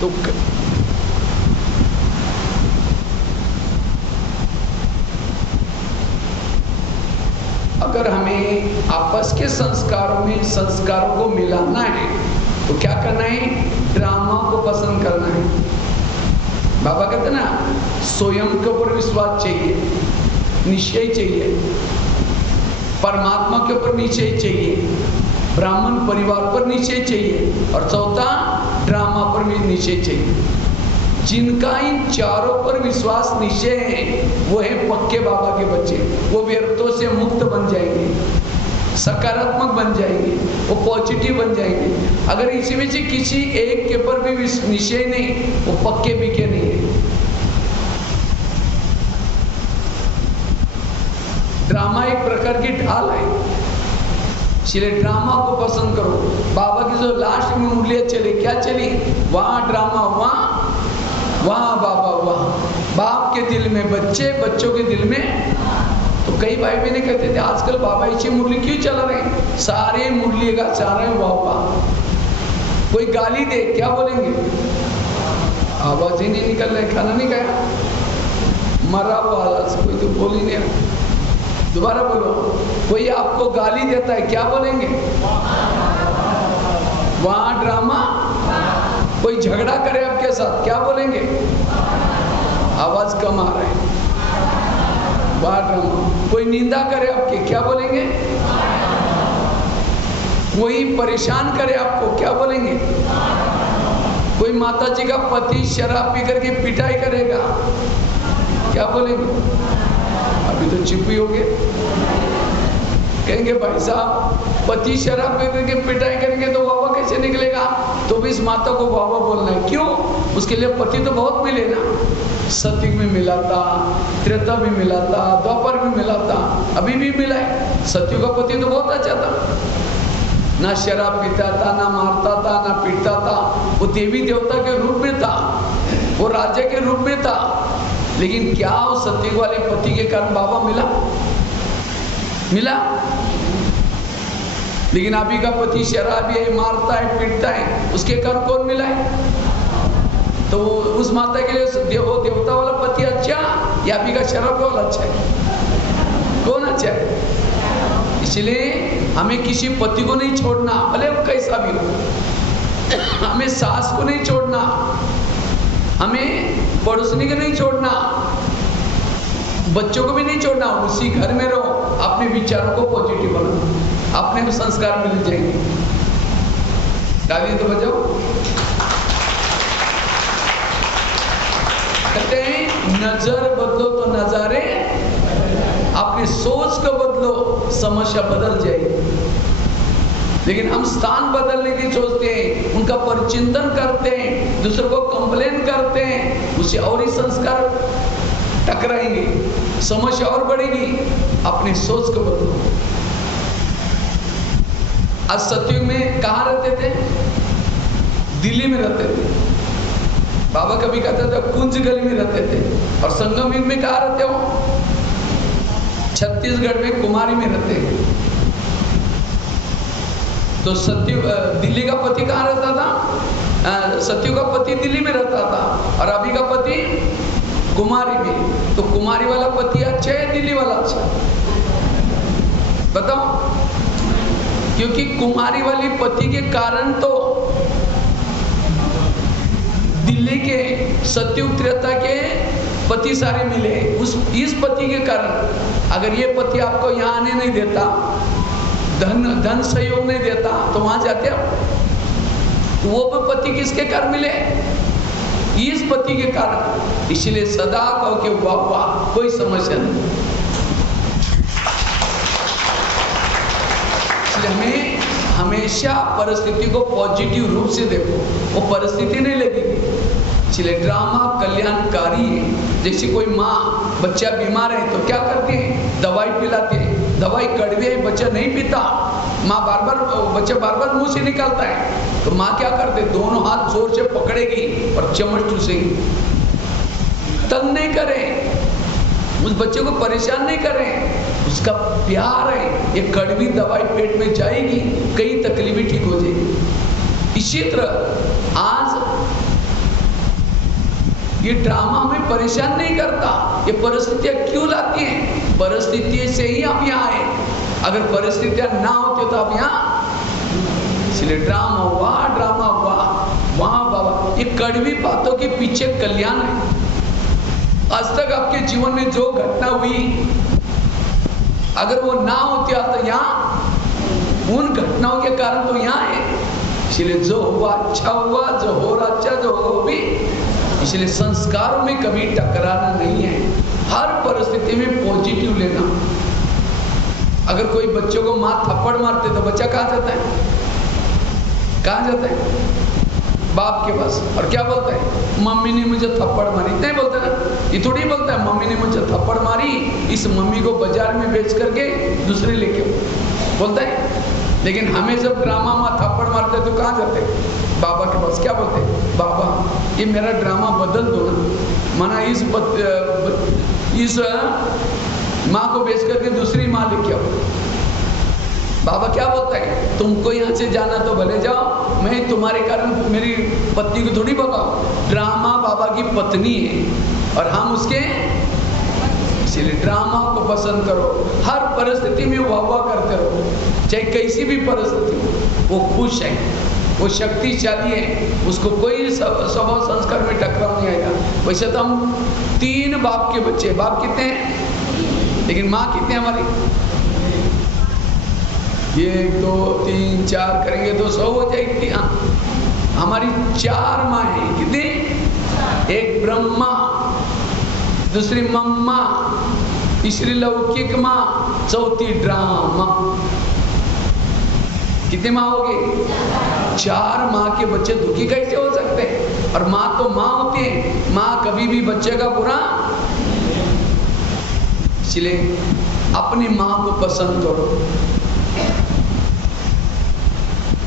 तो अगर हमें आपस के संस्कारों में संस्कारों को मिलाना है तो क्या करना है? ड्रामा को पसंद करना है। बाबा कहते ना, स्वयं के ऊपर विश्वास चाहिए, निश्चय चाहिए, परमात्मा के ऊपर निश्चय चाहिए, ब्राह्मण परिवार पर निश्चय चाहिए, और चौथा ड्रामा पर भी निश्चय चाहिए। जिनका इन चारों पर विश्वास निश्चय है वो है पक्के बाबा के बच्चे। वो व्यर्थों से मुक्त बन जाएंगे, सकारात्मक बन जाएंगे, वो पॉजिटिव बन जाएंगे। अगर इसी में से किसी एक के पर भी निश्चय नहीं, वो पक्के बिके नहीं है। ड्रामा एक प्रकार की ढाल है, इसलिए ड्रामा को पसंद करो। बाबा की जो लास्ट में उंगलियां चली, क्या चली? वहां ड्रामा, वहां बाबा, वहां बाप के दिल में बच्चे, बच्चों के दिल में। तो कई भाई बहने कहते थे आजकल बाबा इसी मुरली क्यों चला रहे? सारे मुरली का चाह रहे हैं बाबा। कोई गाली दे क्या बोलेंगे? आवाज ही नहीं निकल रहा, खाना नहीं खाया, मरा हुआ आवाज, कोई तो बोल ही नहीं। दोबारा बोलो, कोई आपको गाली देता है क्या बोलेंगे? वहां ड्रामा। कोई झगड़ा करे आपके साथ क्या बोलेंगे? आवाज कम आ रहा है, वहां ड्रामा। कोई निंदा करे आपके क्या बोलेंगे? कोई परेशान करे आपको क्या बोलेंगे? कोई माता जी का पति शराब पी करके पिटाई करेगा क्या बोलेंगे? अभी तो चुप ही हो गए। कहेंगे भाई साहब पति शराब पी करके पिटाई करेंगे तो बाबा कैसे निकलेगा? तो भी इस माता को बाबा बोलना है। क्यों? उसके लिए पति तो बहुत मिले ना। सतयुग में मिला था, त्रेता भी मिला था, द्वापर भी मिला था, अभी भी मिला है। सतयुग का पति तो बहुत अच्छा था, ना शराब पीता था, ना मारता था, ना पीटता था। वो देवी देवता के रूप में था, वो राजा के रूप में था। लेकिन क्या उस सतयुग वाले पति के कारण बाबा मिला? लेकिन अभी का पति शराबी है, मारता है, पीटता है, उसके कारण कौन मिला है? तो उस माता के लिए देवता वाला पति अच्छा या अभी का शराब वाला अच्छा है? कौन अच्छा है? इसलिए हमें किसी पति को नहीं छोड़ना, भले वो कैसा भी हो। हमें सास को नहीं छोड़ना, हमें पड़ोसनी को नहीं छोड़ना, बच्चों को भी नहीं छोड़ना। उसी घर में रहो, अपने विचारों को पॉजिटिव बनाओ, अपने संस्कार मिल जाएंगे। ताली तो बजाओ। कहते हैं नजर बदलो तो नजारे, अपनी सोच को बदलो समस्या बदल जाएगी। लेकिन हम स्थान बदलने की सोचते हैं, उनका परिचिंतन करते हैं, दूसरों को कंप्लेन करते हैं, उससे और ही संस्कार टकराएंगे, समस्या और बढ़ेगी। अपनी सोच को बदलो। आज सतयुग में कहाँ रहते थे? दिल्ली में रहते थे। बाबा कभी कहते थे कुंज गली में रहते थे। और संगम युग में कहाँ रहते हो? छत्तीसगढ़ में कुमारी में रहते हैं। तो सतयुग दिल्ली का पति कहाँ रहता था? सतयुग का पति दिल्ली में रहता था और अभी का पति कुमारी में। तो कुमारी वाला पति अच्छा है, दिल्ली वाला अच्छा? बताओ। क्योंकि कुमारी वाली पति के कारण तो दिल्ली के सतयुग त्रेता के पति सारे मिले। इस पति के कारण अगर ये पति आपको यहाँ आने नहीं देता, धन सहयोग नहीं देता, तो वहां जाते हो। तो वो भी पति किसके कारण मिले? इस पति के कारण। इसलिए सदा कहो कि वाह, कोई समस्या नहीं। इसलिए हमें हमेशा परिस्थिति को पॉजिटिव रूप से देखो, वो परिस्थिति नहीं लगेगी। इसलिए ड्रामा कल्याणकारी है। जैसे कोई माँ बच्चा बीमार है तो क्या करती है? दवाई पिलाती है। दवाई कड़वी है, बच्चा नहीं पीता, माँ बच्चा बार बार मुंह से निकालता है, तो माँ क्या करते? दोनों हाथ जोर से पकड़ेगी और चम्मच चूसेगी। तंग नहीं करें, उस बच्चे को परेशान नहीं करें, उसका प्यार है। ये कड़वी दवाई पेट में जाएगी, कई तकलीफें ठीक हो जाएगी। इसी तरह आज ये ड्रामा हमें परेशान नहीं करता। ये परिस्थितियां क्यों लाती हैं? परिस्थितियों से ही आप यहाँ आए। अगर परिस्थितियां ना होती तो आप यहाँ, इसलिए ड्रामा हुआ वहां बाबा, ये कड़वी बातों के पीछे कल्याण है। आज तक आपके जीवन में जो घटना हुई, अगर वो ना होती तो यहाँ, उन घटनाओं के कारण तो यहाँ है। इसलिए जो हुआ अच्छा हुआ, जो हो रहा अच्छा, जो होगा वो भी। इसलिए संस्कारों में कभी टकराना नहीं है, हर परिस्थिति में पॉजिटिव लेना। अगर कोई बच्चों को माँ थप्पड़ मारते तो बच्चा कहाँ जाता है? कहाँ जाता है? बाप के पास। और क्या बोलता है? मम्मी ने मुझे थप्पड़ मारी। इतना ही बोलता है ना, ये थोड़ी बोलता है मम्मी ने मुझे थप्पड़ मारी, इस मम्मी को बाजार में बेच करके दूसरे लेके बोलता है। लेकिन हमें जब ड्रामा में थप्पड़ मारते तो कहाँ जाते? बाबा के पास। क्या बोलते? बाबा ये मेरा ड्रामा बदल दो ना, माना इस माँ को बेच करके दूसरी माँ लेके आओ। बाबा क्या बोलता है? तुमको यहाँ से जाना तो भले जाओ, मैं तुम्हारे कारण मेरी पत्नी को थोड़ी भगाऊं। ड्रामा बाबा की पत्नी है और हम उसके, इसलिए ड्रामा को पसंद करो। हर परिस्थिति में वाह करते रहो, चाहे कैसी भी परिस्थिति हो। वो खुश है, वो शक्तिशाली है, उसको कोई स्वभाव संस्कार में टकराव नहीं आएगा। वैसे तो हम 3 बाप के बच्चे, बाप कितने हैं लेकिन माँ कितने हमारी? 1 2 3 4 करेंगे तो 100 हो जाएगी। हमारी 4 माँ है। कितनी? एक ब्रह्मा, दूसरी मम्मा, तीसरी लौकिक माँ, चौथी ड्रामा। कितने माँ हो गए? 4 माँ के बच्चे दुखी कैसे हो सकते हैं? और माँ तो माँ होती है, माँ कभी भी बच्चे का बुरा। इसलिए अपनी माँ को पसंद करो।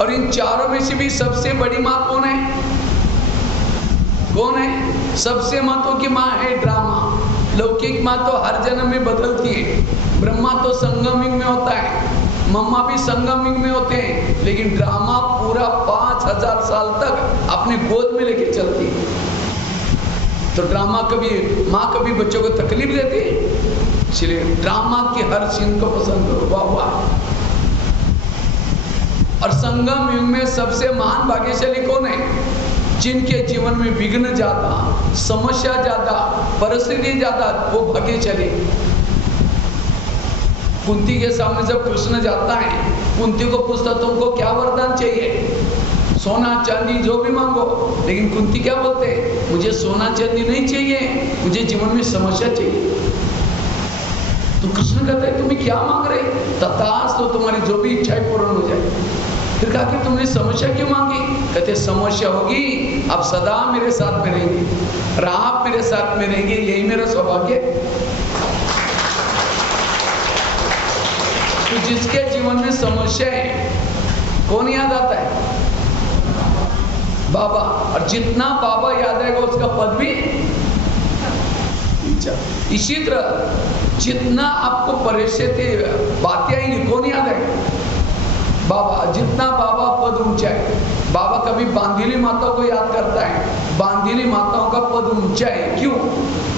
और इन 4 में से भी सबसे बड़ी माँ कौन है? कौन है? सबसे महत्व की माँ है ड्रामा। लौकिक माँ तो हर जन्म में बदलती है। ब्रह्मा तो संगम युग में होता है, मम्मा भी संगम युग में होते हैं, लेकिन ड्रामा पूरा 5000 साल तक अपने गोद में लेके चलती है। तो ड्रामा कभी, माँ कभी बच्चों को तकलीफ देती है। इसलिए ड्रामा की हर सीन को पसंद करो। वाह वाह। और संगम युग में सबसे महान भाग्यशाली कौन है? जिनके जीवन में विघ्न ज्यादा, समस्या ज्यादा, परिस्थिति ज्यादा, वो भाग्यशाली। कुंती के सामने जब कृष्ण जाता है, कुंती को पूछता तुमको क्या वरदान चाहिए? सोना चांदी जो भी मांगो। लेकिन कुंती क्या बोलते हैं? मुझे सोना चांदी नहीं चाहिए, मुझे जीवन में समस्या चाहिए। तो कृष्ण कहते हैं तुम्हें क्या मांग रहे? तथास्तु, तो तुम्हारी जो भी इच्छाएं पूर्ण हो जाए। फिर कहा कि तुमने समस्या क्यों मांगी? कहते समस्या होगी, आप सदा मेरे साथ में रहेंगे और आप मेरे साथ में रहेंगे, यही मेरा सौभाग्य। तो जिसके जीवन में समस्या है, कौन याद आता है? बाबा। और जितना बाबा याद आएगा उसका पद भी। इसी तरह जितना आपको परिस्थिति बातें आएंगी, कौन याद आएगा? बाबा। जितना बाबा पद ऊंचा है, बाबा कभी बांधीली माता को याद करता है। बांधीली माताओं का पद ऊंचा है। क्यों?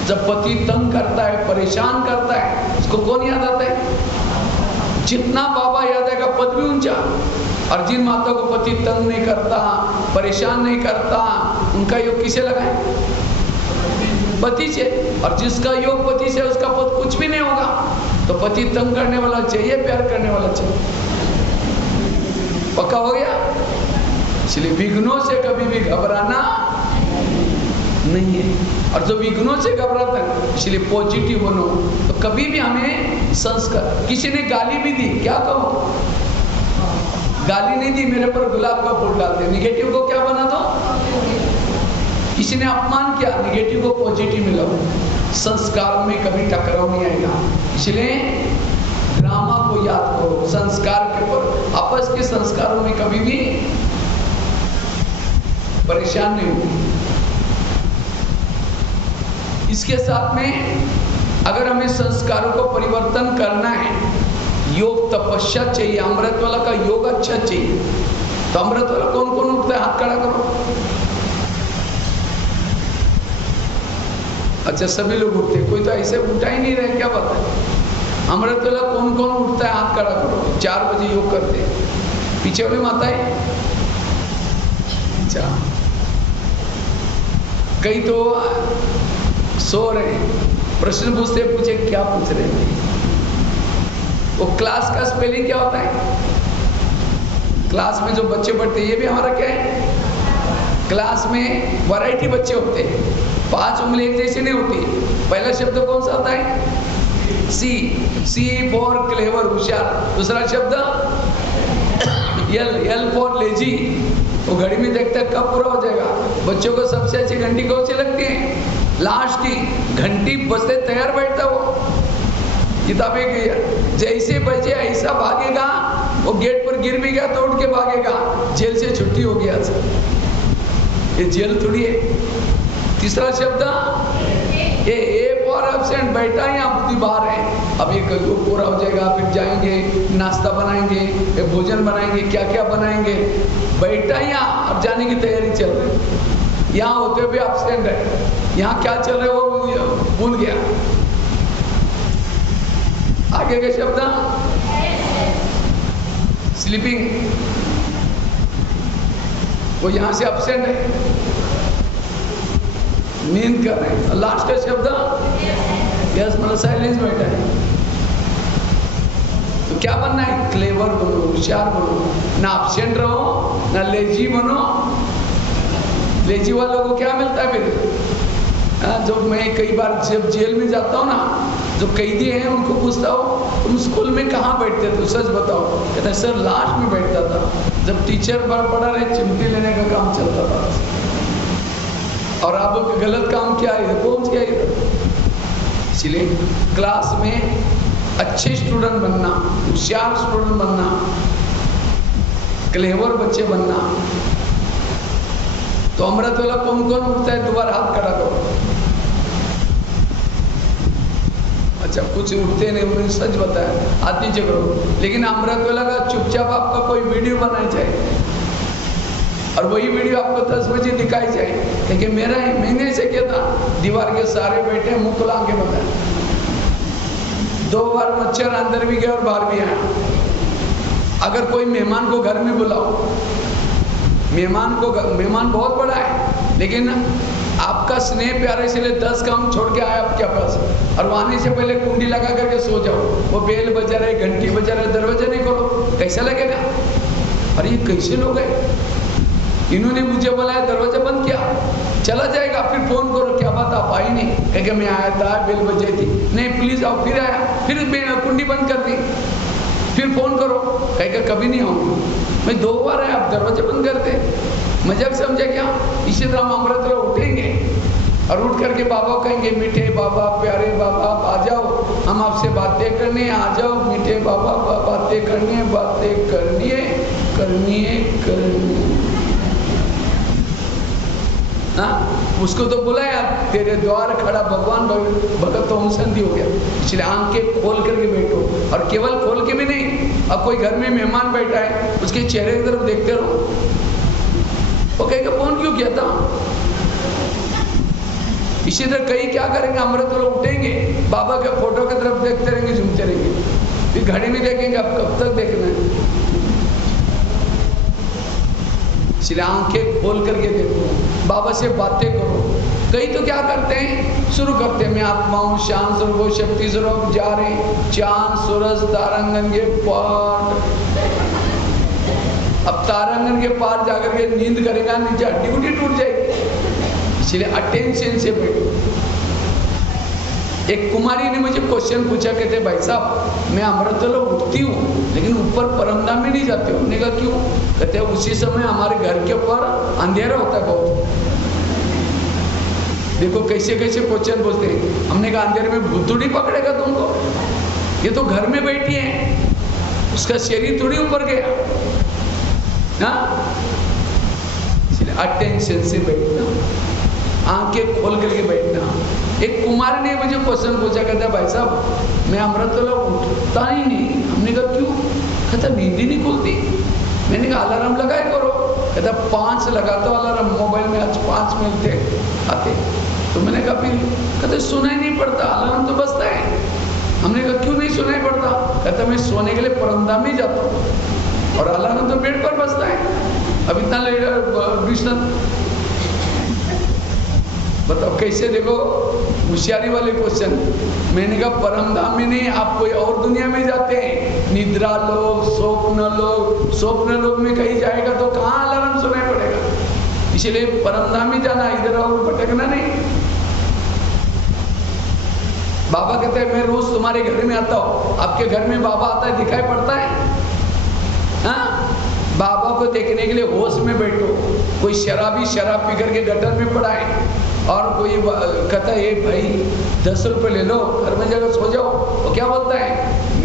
जब पति तंग करता है, परेशान करता है, उसको कौन याद आता है? जितना बाबा याद आएगा पद भी ऊंचा। और जिन माताओं को पति तंग नहीं करता, परेशान नहीं करता, उनका योग किसे लगाए? पति से। और जिसका योग पति से, उसका पद कुछ भी नहीं होगा। तो पति तंग करने वाला चाहिए, प्यार करने वाला चाहिए। पक्का हो गया? इसलिए विघ्नों से कभी भी घबराना नहीं है। और जो विघ्नों से घबराता है, इसलिए पॉजिटिव बनो। तो कभी भी हमें संस्कार, किसी ने गाली भी दी, क्या कहो? गाली नहीं दी, मेरे पर गुलाब का फूल डाल दे, निगेटिव को क्या बना दो? किसी ने अपमान किया, निगेटिव को पॉजिटिव में लो। संस्कार में कभी टकराव नहीं आएगा। इसलिए ड्रामा को याद करो, संस्कार के पर आपस के संस्कारों में कभी भी परेशान नहीं होगी। इसके साथ में अगर हमें संस्कारों को परिवर्तन करना है, योग तपस्या चाहिए। अमृत वाला का योग अच्छा चाहिए। तो अमृत वाला कौन कौन उठता है? हाथ खड़ा करो। अच्छा सभी लोग उठते, कोई तो ऐसे उठा ही नहीं रहे, क्या बात है? अमृतवेला कौन कौन उठता है? हाथ खड़ा करो। 4 बजे योग करते हैं पीछे वाली माताएं। अच्छा, कई तो सो रहे, प्रश्न पूछते, पूछे क्या पूछ रहे हैं? वो क्लास का स्पेलिंग क्या होता है? क्लास में जो बच्चे पढ़ते हैं, ये भी हमारा क्या है? क्लास में वैरायटी बच्चे होते हैं, 5 उंगली एक जैसी नहीं होती। पहला शब्द कौन सा होता है? सी, सी फॉर क्लेवर, होशियार। दूसरा शब्द एल, एल फॉर लेजी। वो घड़ी में देखते हैं कब पूरा हो जाएगा। बच्चों को सबसे अच्छी घंटी कौन सी लगती है? लास्ट की घंटी बजते तैयार बैठता वो, किताबें की जैसे बजे ऐसा भागेगा। वो गेट पर गिर भी गया तो उठ के भागेगा, जेल से छुट्टी हो गया सर। ये जेल थोड़ी है। तीसरा शब्द ए फॉर एब्सेंट, बैठा ही आप बाहर है। अब ये पूरा हो जाएगा, फिर जाएंगे, नाश्ता बनाएंगे, भोजन बनाएंगे, क्या क्या बनाएंगे, बैठा ही अब जाने की तैयारी चल रही। यहाँ होते हुए भी एब्सेंट है, यहाँ क्या चल रहा है वो भूल गया। आगे के शब्द स्लीपिंग, वो यहाँ से एब्सेंट है, नींद कर रहे हैं। लास्ट का शब्द यस, मतलब साइलेंस बैठा है। तो क्या बनना है? क्लेवर बनो, होशियार बनो, ना एब्सेंट रहो ना लेजी बनो। लेजी वालों को क्या मिलता है फिर? जब मैं कई बार जब जेल में जाता हूँ ना, जो कैदी हैं उनको पूछता हूँ तुम स्कूल में कहाँ बैठते थे, सच बताओ। कहते सर लास्ट में बैठता था, जब टीचर पढ़ा रहे चिमटी लेने का काम चलता था। और आप गलत काम किया है, पहुंच गया इधर। इसलिए क्लास में अच्छे स्टूडेंट बनना, होशियार स्टूडेंट बनना, क्लेवर बच्चे बनना। तो अमृतवेला कौन कौन उठता है? दोबारा हाथ खड़ा करो। अच्छा, कुछ उठते नहीं, उन्होंने सच बताया, हाथ नीचे करो। लेकिन अमृतवेला का चुपचाप आपका कोई वीडियो बनाई जाए और वही वीडियो आपको 10 बजे दिखाई जाए, क्योंकि मैंने ऐसे किया था। दीवार के सारे बैठे, मुंह खुला के बताया। 2 बार मच्छर अंदर भी गया और बाहर भी आया। अगर कोई मेहमान को घर में बुलाओ, मेहमान बहुत बड़ा है, लेकिन आपका स्नेह प्यार इसलिए 10 काम छोड़ के आया आपके पास, और आने से पहले कुंडी लगा करके सो जाओ। वो बेल बजा रहे, घंटी बजा रहे, दरवाजा नहीं खोलो, कैसा लगेगा? अरे ये कैसे लोग हैं? इन्होंने मुझे बुलाया, दरवाजा बंद किया, चला जाएगा, फिर फोन करो क्या बात आप आई नहीं? कह मैं आया था, बेल बजाई थी, नहीं प्लीज आओ, फिर आया, फिर कुंडी बंद कर दी, फिर फोन करो, कहेगा कभी नहीं आऊंगी। मैं 2 बार आया, आप दरवाजा बंद कर दे। मजाक समझे क्या? इसी तरह हम अमृतवेला उठेंगे और उठ करके बाबा कहेंगे मीठे बाबा, प्यारे बाबा आ जाओ, हम आपसे बातें करने, आ जाओ मीठे बाबा, बातें करनी है, बातें करनी है, करनी है, करनी है। उसको तो बुलाया, तेरे द्वार खड़ा भगवान, भगत तो संधि हो गया। इसलिए आंखें खोल करके बैठो, और केवल खोल के भी नहीं, अब कोई घर में मेहमान बैठा है, उसके चेहरे की तरफ देखते रहो। वो कहेगा फोन क्यों किया था? इसी तरह कई क्या करेंगे, अमृतवेला उठेंगे, बाबा के फोटो की तरफ देखते रहेंगे, झूमते रहेंगे, फिर घड़ी में देखेंगे अब कब तक देखना है। इसलिए आंखें खोल करके देखो, बाबा से बातें करो। कई तो क्या करते हैं, शुरू करते हैं मैं आत्मा हूँ, शांत स्वरूप, शक्ति स्वरूप, जा रहे चांद सूरज तारांगन के पार। अब तारांगन के पार जाकर के नींद करेगा, नीचे हड्डी गुड्डी टूट जाएगी। इसलिए अटेंशन से बैठो। एक कुमारी ने मुझे क्वेश्चन पूछा, कहते भाई साहब मैं अमृतवेला उठती हूँ लेकिन ऊपर परमधाम में नहीं जाती हूँ। हमने कहा क्यों? कहते उसी समय हमारे घर के ऊपर अंधेरा होता है बहुत। देखो कैसे कैसे क्वेश्चन पूछते हैं। हमने कहा अंधेरे में भूत थोड़ी पकड़ेगा तुमको, ये तो घर में बैठी है, उसका शरीर थोड़ी ऊपर गया ना। इसलिए अटेंशन से बैठना, आंखें खोल करके बैठना। एक कुमार ने मुझे क्वेश्चन पूछा, कहता भाई साहब मैं अमृतवेला उठता ही नहीं। हमने कहा क्यों? कहता नींद ही नहीं खुलती। मैंने कहा अलार्म लगाए करो। कहता 5 लगाता हूँ अलार्म, मोबाइल में आज 5 मिलते आते। तो मैंने कहा फिर, कहते सुनाई नहीं पड़ता, अलार्म तो बजता है। हमने कहा क्यों नहीं सुनाई पड़ता? कहता मैं सोने के लिए परमधाम में जाता हूँ और अलार्म तो बेड पर बजता है। अब इतना कृष्ण बताओ कैसे, देखो होशियारी वाले क्वेश्चन। मैंने कहा परमधाम में नहीं, आप कोई और दुनिया में जाते हैं, निद्रा लोग, स्वप्न लोग में कहीं जाएगा तो कहाँ अलार्म सुनाई पड़ेगा। इसलिए परमधाम में जाना, इधर और भटकना नहीं। बाबा कहते हैं मैं रोज तुम्हारे घर में आता हूँ। आपके घर में बाबा आता है, दिखाई पड़ता है? हाँ, बाबा को देखने के लिए होश में बैठो। कोई शराबी शराब पी करके गटर में पड़ा है और कोई कहता है भाई 10 रुपए ले लो, घर में जाकर सो जाओ, वो क्या बोलता है,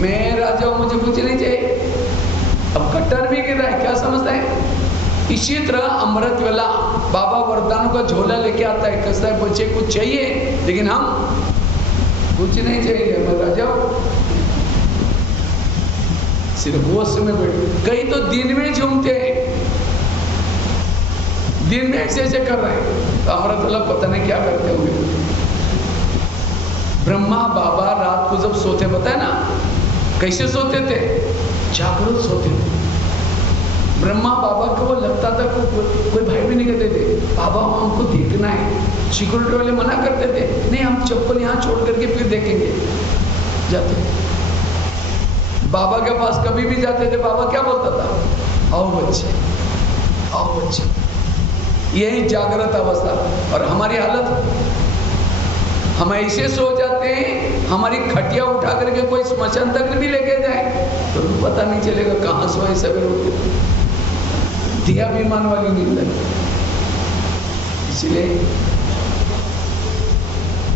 मैं राजा हूं, मुझे कुछ नहीं चाहिए। अब गटर भी गिर रहा है, क्या समझता है? इसी तरह अमृत वेला बाबा वरदानों का झोला लेके आता है, कहता है बच्चे कुछ चाहिए, लेकिन हम कुछ नहीं चाहिए, मैं राजा हूं। सिर्फ होश में बैठे। कई तो दिन में झूमते हैं, दिन में ऐसे ऐसे कर रहे हैं, तो अमृत वेला पता नहीं क्या करते होंगे। ब्रह्मा बाबा रात को जब सोते, पता है ना कैसे सोते थे? जागृत सोते थे। ब्रह्मा बाबा को वो लगता था कोई भाई भी नहीं कहते थे बाबा हमको देखना है। सिक्योरिटी वाले मना करते थे, नहीं हम चप्पल यहाँ छोड़ करके फिर देखेंगे। जाते बाबा के पास कभी भी जाते थे, बाबा क्या बोलता था, आओ बच्चे, आओ बच्चे। यही जागृत अवस्था। और हमारी हालत, हम ऐसे सो जाते हैं, हमारी खटिया उठा करके कोई स्मशान तक भी लेके जाए तो पता नहीं चलेगा कहाँ सोए सवेरे उठे। दिया विमान वाली नींद है।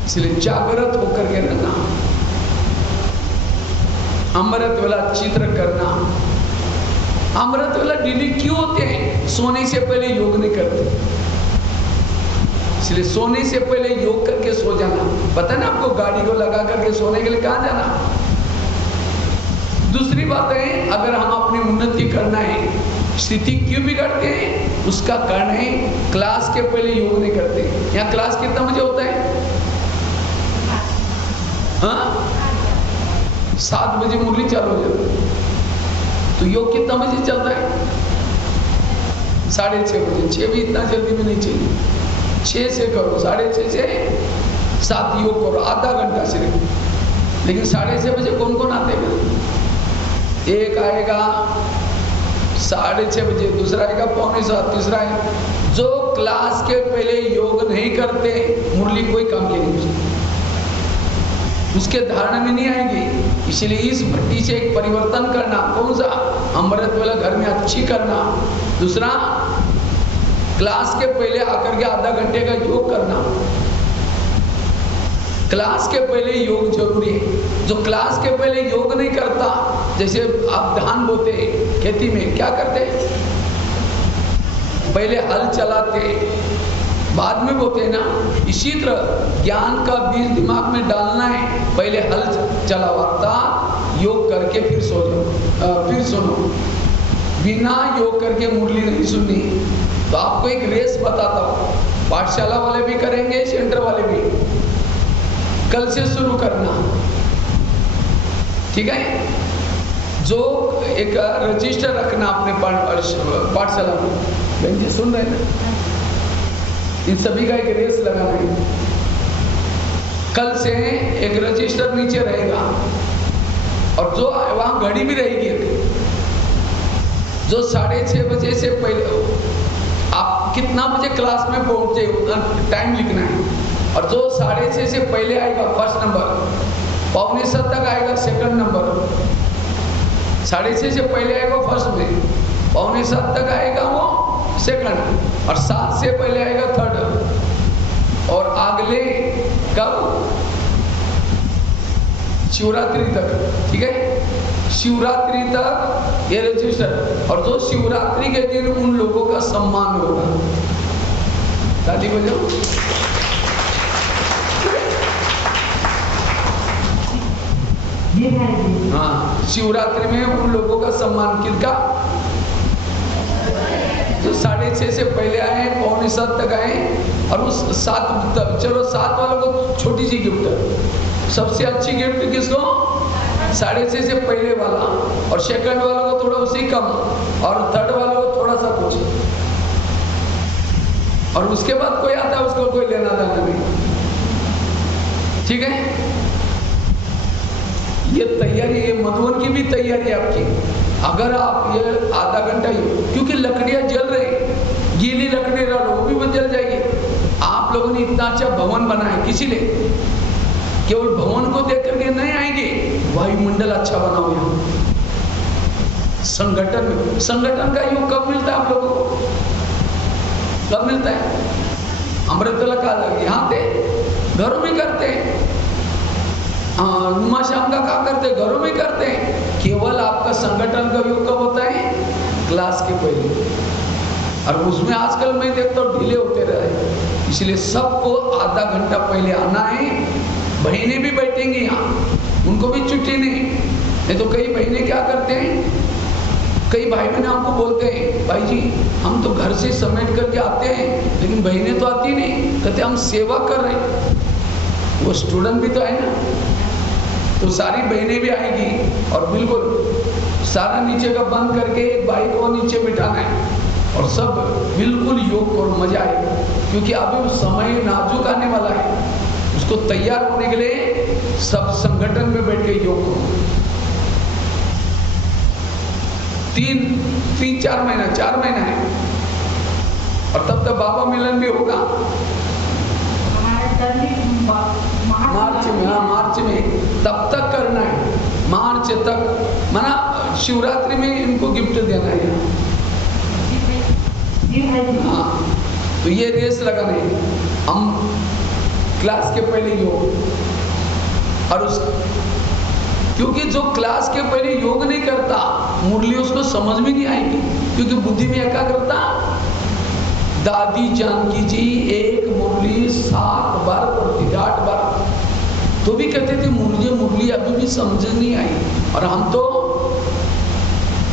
इसलिए जागृत होकर के रहना, अमृत वाला चित्र करना। अमृत वाला डेली क्यों होते हैं? सोने से पहले योग नहीं करते, इसलिए सोने से पहले योग करके सो जाना। पता ना आपको, गाड़ी को लगा करके सोने के लिए कहाँ जाना। दूसरी बात है, अगर हम अपनी उन्नति करना है, स्थिति क्यों बिगड़ते हैं, उसका कारण है क्लास के पहले योग नहीं करते। यहाँ क्लास कितना बजे होता है? हाँ, 7 बजे मुरली चालू हो जाती है। तो योग कितना बजे चलता है? 6:30 बजे। 6 भी इतना जल्दी में नहीं चाहिए, 6 से करो, 6:30 से 7 योग करो, आधा घंटा सिर्फ। लेकिन 6:30 बजे कौन कौन आते हैं? एक आएगा 6:30 बजे, दूसरा आएगा 6:45, तीसरा है। जो क्लास के पहले योग नहीं करते, मुरली कोई काम की नहीं, उसके धारणा में नहीं आएगी। इसलिए इस भट्टी से एक परिवर्तन करना। कौन सा? अमृत वेला घर में अच्छी करना। दूसरा, क्लास के पहले आकर के आधा घंटे का योग करना। क्लास के पहले योग जरूरी है। जो क्लास के पहले योग नहीं करता, जैसे आप धान बोते खेती में, क्या करते? पहले हल चलाते, बाद में बोते ना। इसी तरह ज्ञान का बीज दिमाग में डालना है, पहले हल चलावाता, योग करके फिर सो जाओ, फिर सुनो। बिना योग करके मुरली नहीं सुननी। तो आपको एक रेस बताता हूँ, पाठशाला वाले भी करेंगे, सेंटर वाले भी। कल से शुरू करना, ठीक है? जो एक रजिस्टर रखना अपने पाठशाला में। बहन जी सुन रहे हैं? इन सभी का एक रेस लगाना है। कल से एक रजिस्टर नीचे रहेगा और जो वहां घड़ी भी रहेगी। जो 6:30 बजे से पहले आप कितना बजे क्लास में पहुंचे, टाइम लिखना है। और जो 6:30 से पहले आएगा फर्स्ट नंबर, 6:45 तक आएगा सेकंड नंबर। 6:30 से पहले आएगा फर्स्ट में, 6:45 तक आएगा वो सेकंड, और 7 से पहले आएगा थर्ड। और अगले कब? शिवरात्रि तक, ठीक है? शिवरात्रि तक ये रजिस्टर। और जो शिवरात्रि के दिन उन लोगों का सम्मान होगा। दादी बजाओ। हाँ, शिवरात्रि में उन लोगों का सम्मान, किसका? तो 6:30 से पहले आए, 6:45 तक आए, और उस 7 चलो 7 वालों को छोटी सी गिफ्ट, सबसे अच्छी गिफ्ट किसको? 6:30 से पहले वाला, और सेकंड वालों को थोड़ा उसी कम, और थर्ड वालों को थोड़ा सा कुछ, और उसके बाद कोई आता है उसको कोई लेना देना नहीं। ठीक है, ये तैयारी, ये मधुवन की भी तैयारी आपकी। अगर आप ये आधा घंटा ही, क्योंकि लकड़ियां जल रही, गीली लकड़ी डालो वो भी जल जाएगी। आप लोगों ने इतना अच्छा भवन बनाया, किसी ने केवल भवन को देख करके नहीं आएंगे, वायुमंडल अच्छा बनाओ। यहाँ संगठन का योग कब मिलता है आप लोगों को? कब मिलता है? अमृतला का यहाँ थे, घरों में करते हैं। नुमा शाम का क्या करते हैं? घरों में करते हैं। केवल आपका संगठन का योग कब होता है? क्लास के पहले। और उसमें आजकल मैं देखता हूँ ढीले होते रहे, इसलिए सबको आधा घंटा पहले आना है। बहनें भी बैठेंगी यहाँ, उनको भी छुट्टी नहीं तो कई बहनें क्या करते हैं, कई भाई बहन हमको बोलते हैं, भाई जी हम तो घर से समेट करके आते हैं, लेकिन बहनें तो आती नहीं। कहते हम सेवा कर रहे हैं, वो स्टूडेंट भी तो है ना। तो सारी बहनें भी आएगी, और बिल्कुल सारा नीचे का बंद करके एक भाई को नीचे बिठाना है, और सब बिल्कुल योग करो, मजा आएगा। क्योंकि अभी समय नाजुक आने वाला है, उसको तैयार होने के लिए सब संगठन में बैठ के योग करो। 4 महीना है, और तब तक बाबा मिलन भी होगा मार्च में, तब तक करना है। मार्च तक माना शिवरात्रि में इनको गिफ्ट देना है। हाँ, तो ये रेस लगाने हम क्लास के पहले योग, और उस क्योंकि जो क्लास के पहले योग नहीं करता, मुरली उसको समझ में नहीं आएगी, क्योंकि बुद्धि में एकाग्रता। दादी जानकी जी एक मुरली 7 बार पढ़ती थी, 8 बार, तो भी कहते थे मुझे मुरली अभी भी समझ नहीं आई। और हम तो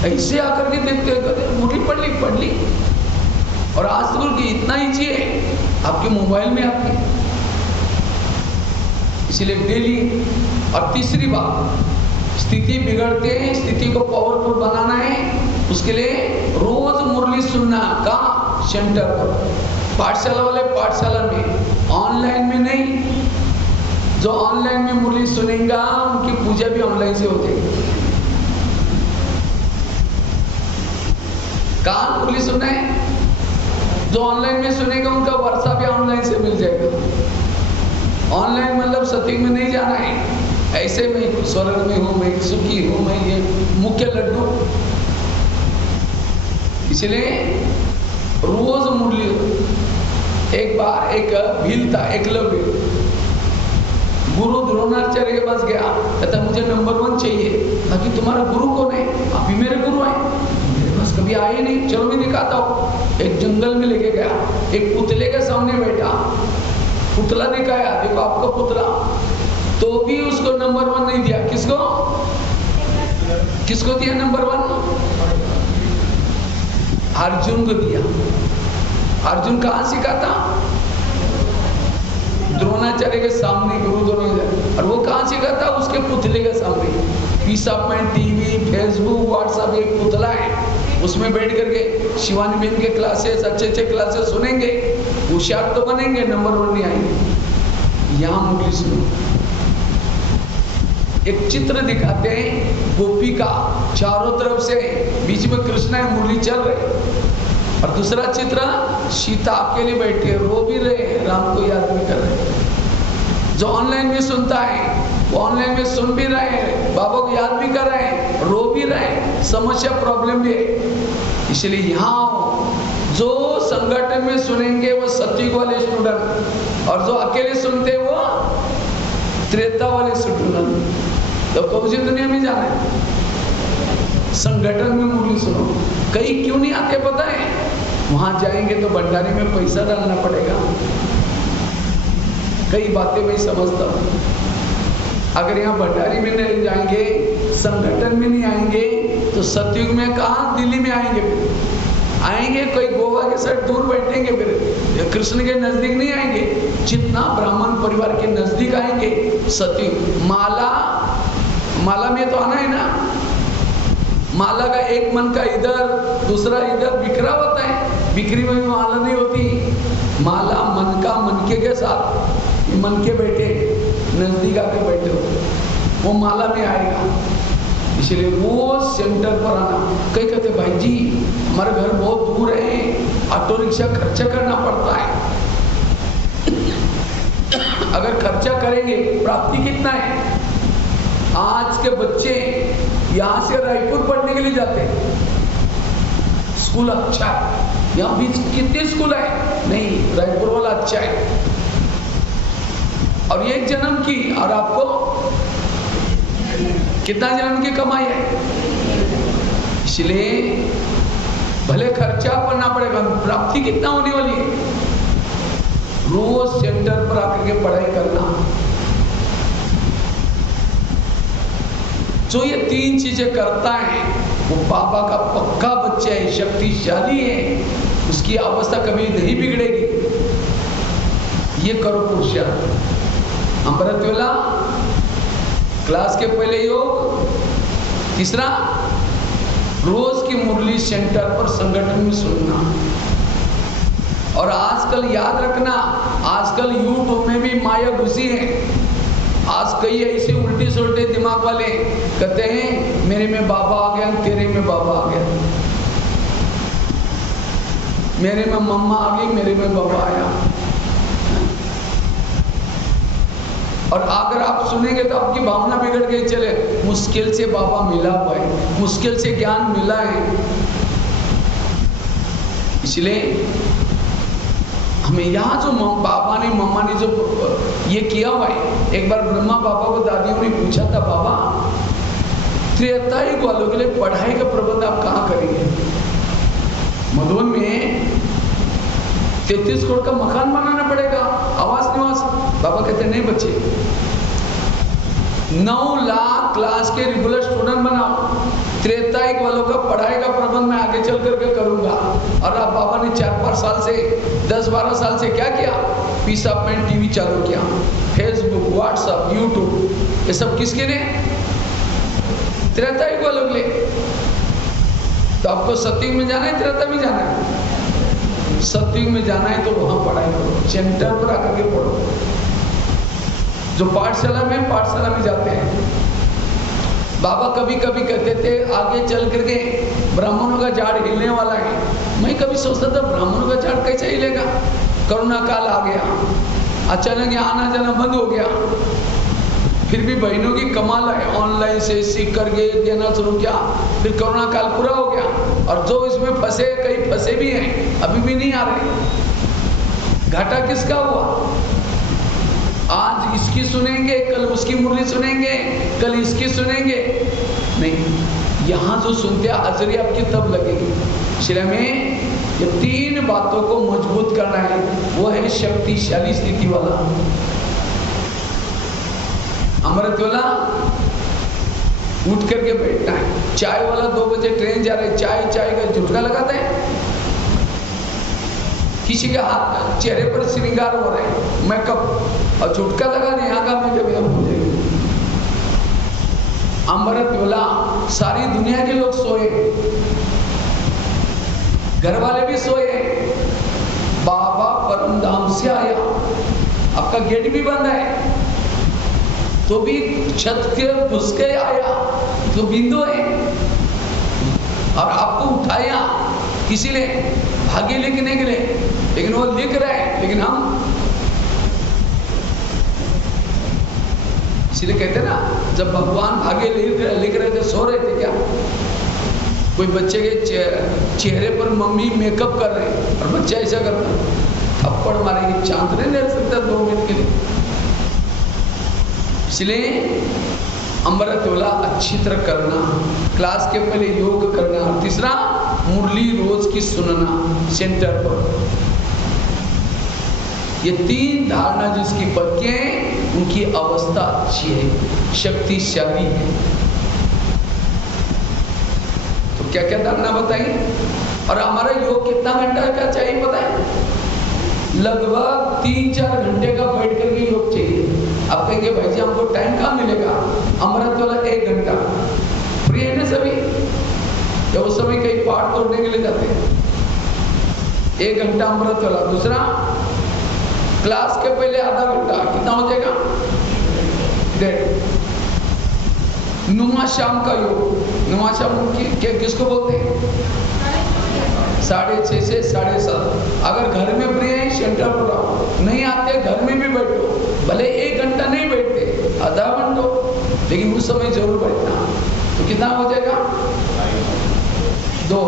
ऐसे आकर के देखते कहते मुरली पढ़ ली। और आज तो इतना ईजी है आपके मोबाइल में आपके, इसलिए डेली। और तीसरी बात, स्थिति बिगड़ते हैं, स्थिति को पावरफुल बनाना है, उसके लिए रोज मुरली सुनना का सेंटर पर, पाठशाला वाले पाठशाला में, ऑनलाइन में नहीं। जो ऑनलाइन में मुरली सुनेगा उनकी पूजा भी ऑनलाइन से हो जाएगी। कहाँ मुरली सुनना है? जो ऑनलाइन में सुनेगा उनका वर्षा भी ऑनलाइन से मिल जाएगा। ऑनलाइन मतलब सत्संग में नहीं जाना है, ऐसे में स्वर्ग में हूँ मैं, सुखी हूँ मैं, ये मुख्य लड्डू। इसलिए रोज मुरली। एक बार एक भील था, एकलव्य, गुरु द्रोणाचार्य के पास गया, कहता मुझे नंबर 1 चाहिए। बाकी तुम्हारा गुरु कौन है? आप ही मेरे गुरु हैं, मेरे पास कभी आए नहीं, चलो मैं दिखाता हूँ। एक जंगल में लेके गया, एक पुतले के सामने बैठा, पुतला दिखाया, देखो आपका पुतला, तो भी उसको नंबर 1 नहीं दिया। किसको दिया नंबर 1? अर्जुन को दिया। अर्जुन कहाँ सीखा था? द्रोणाचार्य के सामने, गुरु द्रोणाचार्य। और वो कहाँ सीखा था? उसके पुतले के सामने। पीसअप में टीवी, फेसबुक, व्हाट्सएप, एक पुतला है, उसमें बैठ करके शिवानी बहन के क्लासेस, अच्छे क्लासेस सुनेंगे, होशियार तो बनेंगे, नंबर 1 नहीं आएंगे। यहाँ मुरली सुनो। एक चित्र दिखाते हैं, गोपिका चारों तरफ से, बीच में कृष्ण है, मुरली चल रहे। और दूसरा चित्र, सीता अकेले बैठे, रो भी रहे, राम को याद भी कर रहे। जो ऑनलाइन में सुनता है वो ऑनलाइन में सुन भी रहे हैं, बाबा को याद भी कर रहे हैं, रो भी रहे हैं, समस्या प्रॉब्लम भी है। इसलिए यहाँ जो संगठन में सुनेंगे वो सत्युग वाले स्टूडेंट, और जो अकेले सुनते वो त्रेता वाले स्टूडेंट। तो कौन सी दुनिया में जाना है? संगठन में मुरली सुनो। कई क्यों नहीं आते पता है? वहां जाएंगे तो भंडारे में पैसा डालना पड़ेगा। कई बातें मैं समझता हूँ। अगर यहाँ भंडारी में नहीं जाएंगे, संगठन में नहीं आएंगे, तो सतयुग में कहाँ? दिल्ली में आएंगे। आएंगे कोई गोवा के साइड दूर बैठेंगे, फिर कृष्ण के नजदीक नहीं आएंगे। जितना ब्राह्मण परिवार के नजदीक आएंगे सती माला में तो आना है ना। माला का एक मन का इधर दूसरा इधर बिखरा होता है, बिखरी में माला नहीं होती। माला मन का मनके के साथ, मन के बैठे नजदीक आके बैठे हो वो माला में आएगा। इसलिए वो सेंटर पर आना। कई कहते भाई जी हमारे घर बहुत दूर है, ऑटो रिक्शा खर्चा करना पड़ता है। अगर खर्चा करेंगे प्राप्ति कितना है? आज के बच्चे यहाँ से रायपुर पढ़ने के लिए जाते हैं, स्कूल अच्छा है। यहाँ बीच कितने स्कूल है? नहीं, रायपुर वाला अच्छा है। और एक जन्म की और आपको कितना जन्म की कमाई है? इसलिए भले खर्चा करना पड़ेगा, प्राप्ति कितना होने वाली है? रोज सेंटर पर आकर के पढ़ाई करना। जो ये तीन चीजें करता है वो बाबा का पक्का बच्चा है, शक्तिशाली है, उसकी अवस्था कभी नहीं बिगड़ेगी। ये करो पुरुषार्थ। अमृतवेला क्लास के पहले योग, तीसरा रोज की मुरली सेंटर पर संगठन में सुनना। और आजकल याद रखना, आजकल यूट्यूब में भी माया घुसी है। आज कई ऐसे उल्टे सुलटे दिमाग वाले कहते हैं मेरे में बाबा आ गया, तेरे में बाबा आ गया, मेरे में मम्मा आ गई, मेरे में बाबा आया। और अगर आप सुनेंगे तो आपकी भावना बिगड़ गई, चले मुश्किल से बाबा मिला हुआ है, मुश्किल से ज्ञान मिला है। इसलिए हमें यहाँ जो बाबा ने मम्मा ने जो ये किया हुआ है। एक बार ब्रह्मा बाबा को दादियों ने पूछा था, बाबा त्रेता युग वालों के लिए पढ़ाई का प्रबंध आप कहाँ करेंगे? मधुबन में 33 करोड़ का मकान बनाना पड़ेगा, आवास निवास। बाबा कहते नहीं बच्चे, 9 लाख क्लास के रेगुलर स्टूडेंट बनाओ, त्रेता युग वालों का पढ़ाई का प्रबंध मैं आगे चल करके करूंगा। और अब बाबा ने 4-5 साल से 10-12 साल से क्या किया? पीस ऑफ माइंड टीवी चालू किया, फेसबुक, व्हाट्सएप, यूट्यूब, ये सब किसके लिए? त्रेता युग वालों के लिए। तो आपको सतयुग में जाना है, त्रेता में जाना है? सतयुग में जाना है तो वहां पढ़ाई करो, सेंटर पर आकर के पढ़ो। जो पाठशाला में जाते हैं, बाबा कभी कभी कहते थे आगे चल करके ब्राह्मणों का झाड़ हिलने वाला है। मैं कभी सोचता था ब्राह्मणों का झाड़ कैसे हिलेगा? कोरोना काल आ गया, अचानक आना जाना बंद हो गया। फिर भी बहनों की कमाल है, ऑनलाइन से सीख करके देना शुरू किया। फिर कोरोना काल पूरा हो गया और जो इसमें फंसे, कई फंसे भी हैं, अभी भी नहीं आ रहे। घाटा किसका हुआ? आज इसकी सुनेंगे, कल उसकी मुरली सुनेंगे, कल इसकी सुनेंगे। नहीं, यहाँ जो सुनते हैं हाजिरी आपकी तब लगेगी। इसलिए हमें ये 3 बातों को मजबूत करना है। वो है शक्तिशाली स्थिति वाला अमृतवेला, उठ करके बैठना है। चाय वाला 2 बजे ट्रेन जा रही है, चाय का झुटका लगाता है। किसी के हाथ चेहरे पर श्रृंगार हो रहे हैं, मेकअप, और झुटका लगा नहीं, यहाँ का मैं जब अमृतवेला सारी दुनिया के लोग सोए, घर वाले भी सोए, बाबा परम धाम से आया, आपका गेट भी बंद है तो भी छत के घुस के आया, तो बिंदु है। और आपको उठाया किसी ने, भाग्य लिखने के लिए, लेकिन वो लिख रहे हैं, लेकिन हम इसलिए कहते ना, जब भगवान भाग्य लिख रहे थे, सो रहे थे क्या? कोई बच्चे के चेहरे पर मम्मी मेकअप कर रहे हैं और बच्चा ऐसा करता, थप्पड़ मारेगी, चांद नहीं ले सकता 2 मिनट के लिए। इसलिए अमृतवेला अच्छी तरह करना, क्लास के पहले योग करना, तीसरा मुरली रोज की सुनना सेंटर पर। ये 3 धारणा जिसकी पक्के हैं उनकी अवस्था अच्छी है, शक्तिशाली है। तो क्या क्या धारणा बताइए? और हमारा योग कितना घंटा का चाहिए पता है? लगभग 3-4 घंटे का बैठ करके योग चाहिए। आप कहेंगे भाई जी हमको टाइम कहाँ मिलेगा? अमृत वाला 1 घंटा फ्री है ना सभी? या उस समय कहीं पाठ तोड़ने के लिए जाते हैं? 1 घंटा अमृत वाला। दूसरा क्लास के पहले आधा घंटा, कितना हो जाएगा? 1.5। नुमा शाम का योग। नुमा शाम किसको बोलते हैं? 6:30 से 7:30। अगर घर में फ्री है सेंटर पर आओ, नहीं आते घर में भी बैठो, भले 1 घंटा नहीं बैठते, आधा घंटा, लेकिन उस समय जरूर बैठना। तो कितना हो जाएगा? 2।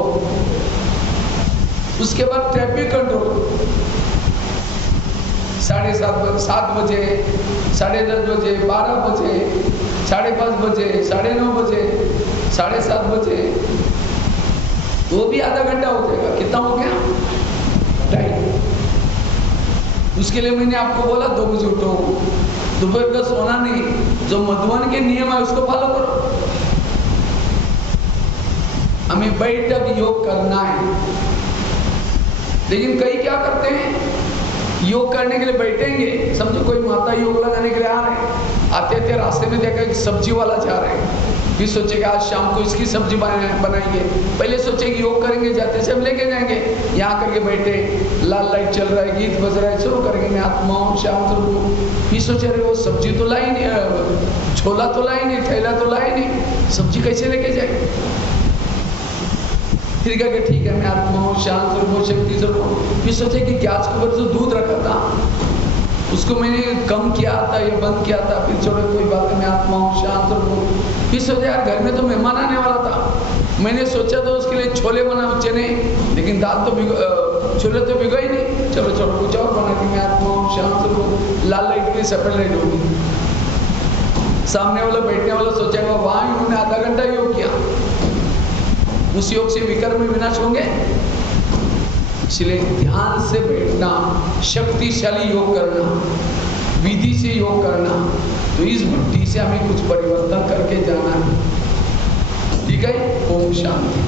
उसके बाद ट्रैफिक कंट्रोल 7:30 बजे, 10:30 बजे, 12 बजे, 5:30 बजे, 9:30 बजे, 7:30 बजे, वो भी आधा घंटा हो जाएगा। कितना हो गया? 2.5। उसके लिए मैंने आपको बोला 2 बजे उठो, दोपहर का सोना नहीं, जो मधुबन के नियम है उसको फॉलो करो। हमें बैठक योग करना है। लेकिन कई क्या करते हैं, योग करने के लिए बैठेंगे, समझो कोई माता योग लगाने के लिए आ रहे हैं, आते रास्ते में देखा कि सब्जी वाला जा रहे हैं, फिर सोचेगा आज शाम को इसकी सब्जी बनाएंगे। पहले सोचेंगे योग करेंगे, जाते से हम लेके जाएंगे, यहाँ करके बैठे, लाल लाइट चल रहा है, गीत बज रहा है, शुरू करेंगे मैं आत्मा हूँ शाम को। फिर सोचे रहे वो सब्जी तो लाई नहीं, छोला तो लाई नहीं, थैला तो लाई नहीं, सब्जी कैसे लेके जाए? फिर कहा कि ठीक है मैं आत्मा हूँ, शांत स्वरूप, शक्ति स्वरूप। फिर सोचे कि गैस के ऊपर जो दूध रखा था उसको मैंने कम किया था या बंद किया था, फिर छोड़ो कोई बात नहीं, मैं आत्मा हूँ, शांत स्वरूप। फिर सोचा यार घर में तो मेहमान आने वाला था, मैंने सोचा तो उसके लिए छोले बनाओ चने, लेकिन दाल तो छोले तो भिगो ही नहीं, चलो छोड़ो कुछ और बना के मैं आत्मा हूँ, शांत स्वरूप। लाल लाइट की सेपरेट होगी, सामने वाला बैठने वाला सोचेगा वहां इन्होंने आधा घंटा योग किया, उस योग से विकर्म विनाश होंगे। इसलिए ध्यान से बैठना, शक्तिशाली योग करना, विधि से योग करना, तो इस बुद्धि से हमें कुछ परिवर्तन करके जाना है। ठीक है? ओम शांति।